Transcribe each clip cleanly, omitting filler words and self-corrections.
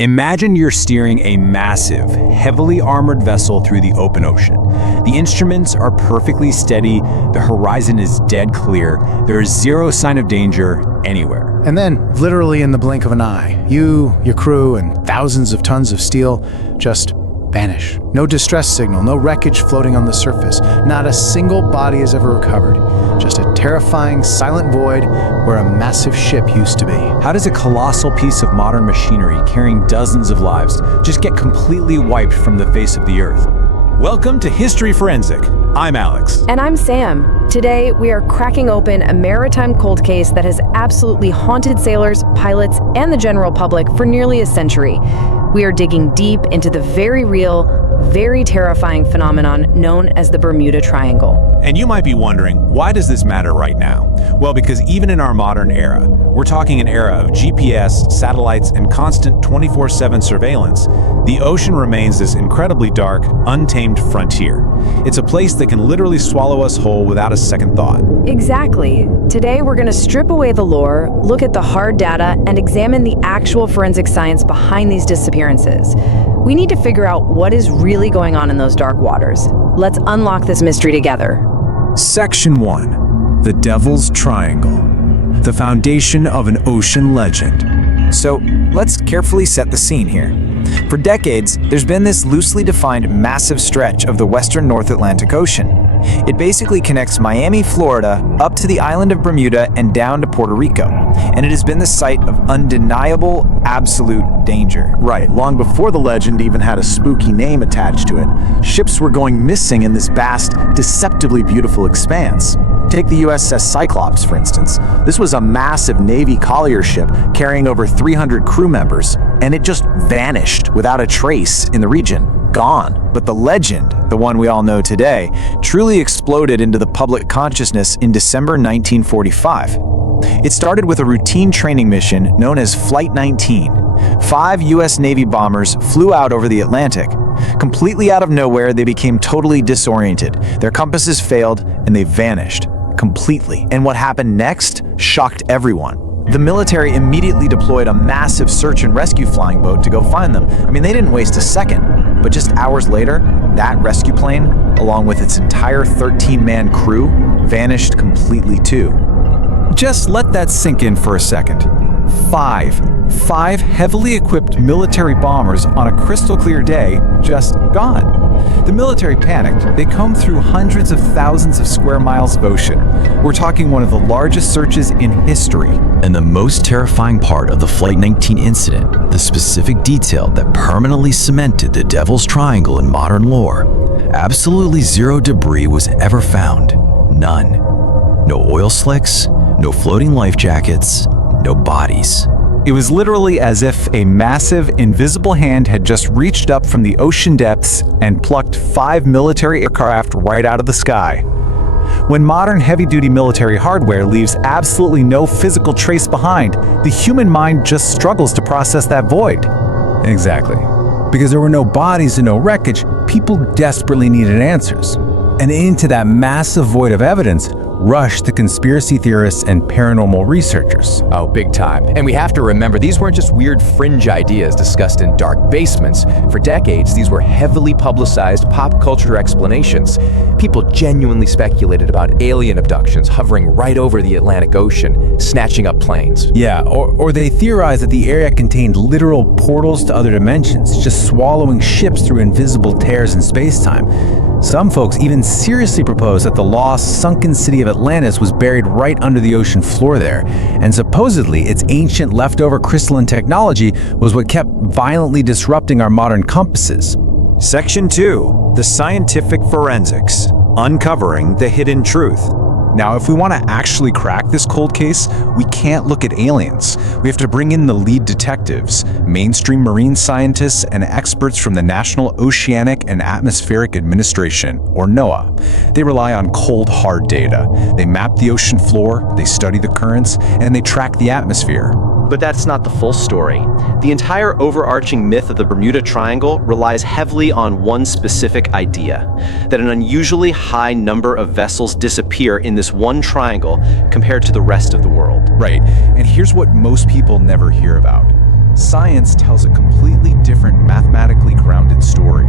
Imagine you're steering a massive, heavily armored vessel through the open ocean. The instruments are perfectly steady, the horizon is dead clear, there is zero sign of danger anywhere. And then, literally in the blink of an eye, you, your crew, and thousands of tons of steel just vanish. No distress signal, no wreckage floating on the surface. Not a single body is ever recovered. Just a terrifying, silent void where a massive ship used to be. How does a colossal piece of modern machinery carrying dozens of lives just get completely wiped from the face of the Earth? Welcome to History Forensic. I'm Alex. And I'm Sam. Today, we are cracking open a maritime cold case that has absolutely haunted sailors, pilots, and the general public for nearly a century. We are digging deep into the very real, very terrifying phenomenon known as the Bermuda Triangle. And you might be wondering, why does this matter right now? Well, because even in our modern era, we're talking an era of GPS, satellites, and constant 24/7 surveillance, the ocean remains this incredibly dark, untamed frontier. It's a place that can literally swallow us whole without a second thought. Exactly. Today, we're going to strip away the lore, look at the hard data, and examine the actual forensic science behind these disappearances. We need to figure out what is really going on in those dark waters. Let's unlock this mystery together. Section 1. The Devil's Triangle. The foundation of an ocean legend. So, let's carefully set the scene here. For decades, there's been this loosely defined massive stretch of the western North Atlantic Ocean. It basically connects Miami, Florida, up to the island of Bermuda and down to Puerto Rico. And it has been the site of undeniable, absolute danger. Right, long before the legend even had a spooky name attached to it, ships were going missing in this vast, deceptively beautiful expanse. Take the USS Cyclops, for instance. This was a massive Navy collier ship carrying over 300 crew members, and it just vanished without a trace in the region. Gone. But the legend, the one we all know today, truly exploded into the public consciousness in December 1945. It started with a routine training mission known as Flight 19. 5 U.S. Navy bombers flew out over the Atlantic. Completely out of nowhere, they became totally disoriented. Their compasses failed, and they vanished. Completely. And what happened next shocked everyone. The military immediately deployed a massive search and rescue flying boat to go find them. I mean, they didn't waste a second. But just hours later, that rescue plane, along with its entire 13-man crew, vanished completely too. Just let that sink in for a second. Five heavily equipped military bombers on a crystal clear day, just gone. The military panicked. They combed through hundreds of thousands of square miles of ocean. We're talking one of the largest searches in history. And the most terrifying part of the Flight 19 incident, the specific detail that permanently cemented the Devil's Triangle in modern lore. Absolutely zero debris was ever found. None. No oil slicks, no floating life jackets, no bodies. It was literally as if a massive, invisible hand had just reached up from the ocean depths and plucked 5 military aircraft right out of the sky. When modern heavy-duty military hardware leaves absolutely no physical trace behind, the human mind just struggles to process that void. Exactly. Because there were no bodies and no wreckage, people desperately needed answers. And into that massive void of evidence rushed the conspiracy theorists and paranormal researchers. Oh, big time. And we have to remember, these weren't just weird fringe ideas discussed in dark basements. For decades, these were heavily publicized pop culture explanations. People genuinely speculated about alien abductions hovering right over the Atlantic Ocean, snatching up planes. Yeah, or they theorized that the area contained literal portals to other dimensions, just swallowing ships through invisible tears in space-time. Some folks even seriously proposed that the lost, sunken city of Atlantis was buried right under the ocean floor there, and supposedly its ancient leftover crystalline technology was what kept violently disrupting our modern compasses. Section 2. The Scientific Forensics. Uncovering the Hidden Truth. Now, if we want to actually crack this cold case, we can't look at aliens. We have to bring in the lead detectives, mainstream marine scientists, and experts from the National Oceanic and Atmospheric Administration, or NOAA. They rely on cold, hard data. They map the ocean floor, they study the currents, and they track the atmosphere. But that's not the full story. The entire overarching myth of the Bermuda Triangle relies heavily on one specific idea, that an unusually high number of vessels disappear in this one triangle compared to the rest of the world. Right, and here's what most people never hear about. science tells a completely different, mathematically grounded story.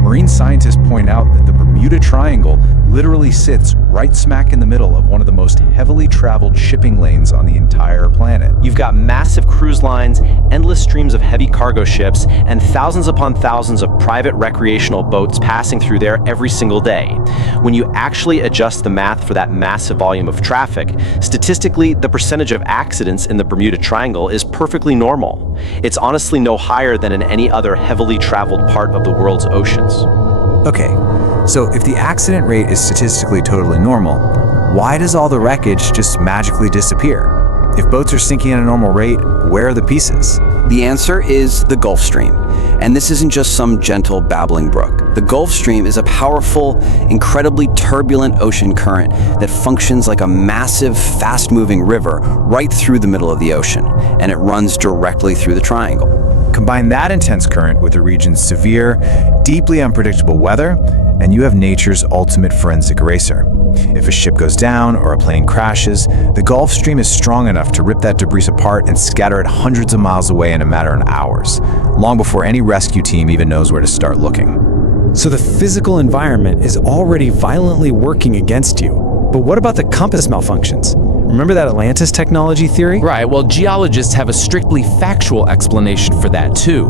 Marine scientists point out that the Bermuda Triangle literally sits right smack in the middle of one of the most heavily traveled shipping lanes on the entire planet. You've got massive cruise lines, endless streams of heavy cargo ships, and thousands upon thousands of private recreational boats passing through there every single day. When you actually adjust the math for that massive volume of traffic, statistically, the percentage of accidents in the Bermuda Triangle is perfectly normal. It's honestly no higher than in any other heavily traveled part of the world's oceans. Okay, so if the accident rate is statistically totally normal, why does all the wreckage just magically disappear? If boats are sinking at a normal rate, where are the pieces? The answer is the Gulf Stream. And this isn't just some gentle babbling brook. The Gulf Stream is a powerful, incredibly turbulent ocean current that functions like a massive, fast-moving river right through the middle of the ocean, and it runs directly through the triangle. Combine that intense current with the region's severe, deeply unpredictable weather, and you have nature's ultimate forensic eraser. If a ship goes down or a plane crashes, the Gulf Stream is strong enough to rip that debris apart and scatter it hundreds of miles away in a matter of hours, long before any rescue team even knows where to start looking. So the physical environment is already violently working against you. But what about the compass malfunctions? Remember that Atlantis technology theory? Right, well, geologists have a strictly factual explanation for that too.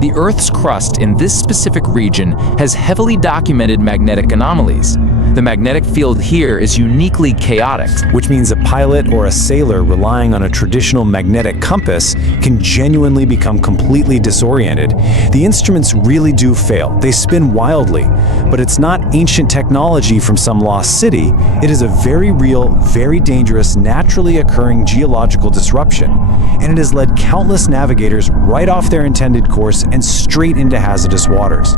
The Earth's crust in this specific region has heavily documented magnetic anomalies. The magnetic field here is uniquely chaotic. Which means a pilot or a sailor relying on a traditional magnetic compass can genuinely become completely disoriented. The instruments really do fail. They spin wildly. But it's not ancient technology from some lost city. It is a very real, very dangerous, naturally occurring geological disruption. And it has led countless navigators right off their intended course and straight into hazardous waters.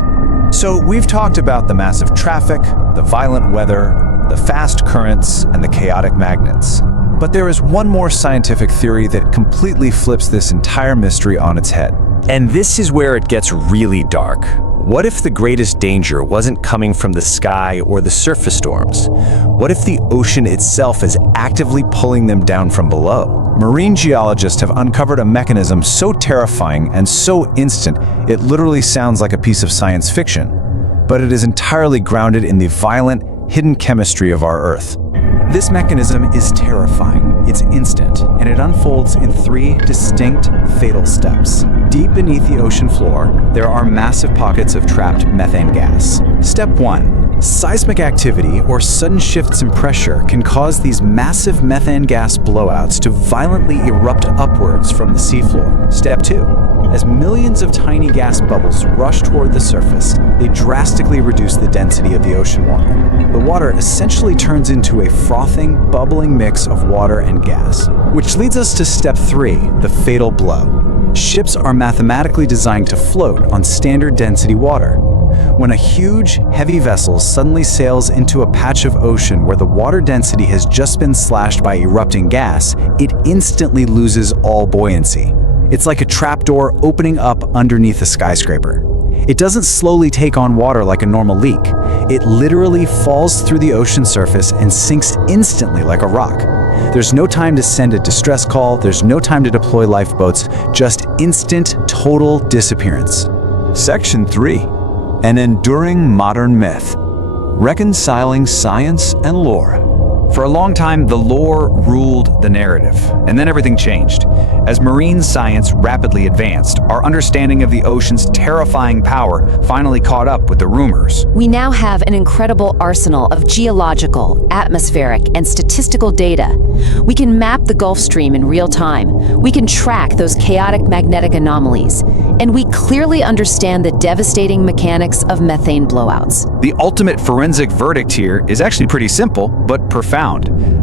So we've talked about the massive traffic, the violent weather, the fast currents, and the chaotic magnets. But there is one more scientific theory that completely flips this entire mystery on its head. And this is where it gets really dark. What if the greatest danger wasn't coming from the sky or the surface storms? What if the ocean itself is actively pulling them down from below? Marine geologists have uncovered a mechanism so terrifying and so instant, it literally sounds like a piece of science fiction. But it is entirely grounded in the violent, hidden chemistry of our Earth. This mechanism is terrifying, it's instant, and it unfolds in 3 distinct, fatal steps. Deep beneath the ocean floor, there are massive pockets of trapped methane gas. Step 1. Seismic activity or sudden shifts in pressure can cause these massive methane gas blowouts to violently erupt upwards from the seafloor. Step 2. As millions of tiny gas bubbles rush toward the surface, they drastically reduce the density of the ocean water. The water essentially turns into a frothing, bubbling mix of water and gas. Which leads us to step 3, the fatal blow. Ships are mathematically designed to float on standard density water. When a huge, heavy vessel suddenly sails into a patch of ocean where the water density has just been slashed by erupting gas, it instantly loses all buoyancy. It's like a trapdoor opening up underneath a skyscraper. It doesn't slowly take on water like a normal leak. It literally falls through the ocean surface and sinks instantly like a rock. There's no time to send a distress call, there's no time to deploy lifeboats, just instant, total disappearance. Section 3. An enduring modern myth. Reconciling science and lore. For a long time, the lore ruled the narrative, and then everything changed. As marine science rapidly advanced, our understanding of the ocean's terrifying power finally caught up with the rumors. We now have an incredible arsenal of geological, atmospheric, and statistical data. We can map the Gulf Stream in real time. We can track those chaotic magnetic anomalies. And we clearly understand the devastating mechanics of methane blowouts. The ultimate forensic verdict here is actually pretty simple, but profound.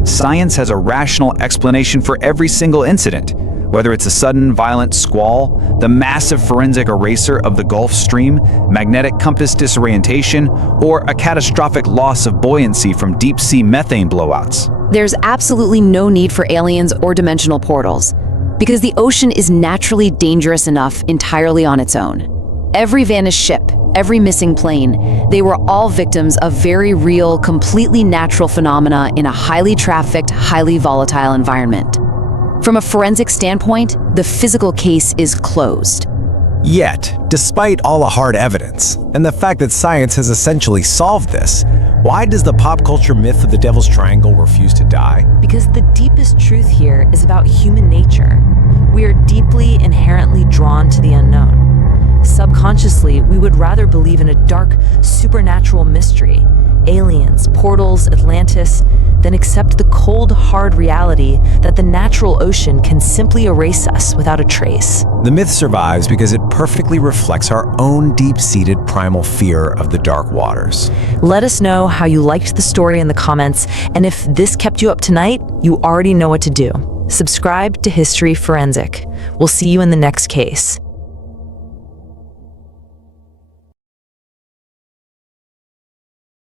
Science has a rational explanation for every single incident. Whether it's a sudden, violent squall, the massive forensic eraser of the Gulf Stream, magnetic compass disorientation, or a catastrophic loss of buoyancy from deep-sea methane blowouts. There's absolutely no need for aliens or dimensional portals, because the ocean is naturally dangerous enough entirely on its own. Every vanished ship, every missing plane, they were all victims of very real, completely natural phenomena in a highly trafficked, highly volatile environment. From a forensic standpoint, the physical case is closed. Yet, despite all the hard evidence, and the fact that science has essentially solved this, why does the pop culture myth of the Devil's Triangle refuse to die? Because the deepest truth here is about human nature. We are deeply, inherently drawn to the unknown. Subconsciously, we would rather believe in a dark, supernatural mystery, aliens, portals, Atlantis, than accept the cold, hard reality that the natural ocean can simply erase us without a trace. The myth survives because it perfectly reflects our own deep-seated primal fear of the dark waters. Let us know how you liked the story in the comments, and if this kept you up tonight, you already know what to do. Subscribe to History Forensic. We'll see you in the next case.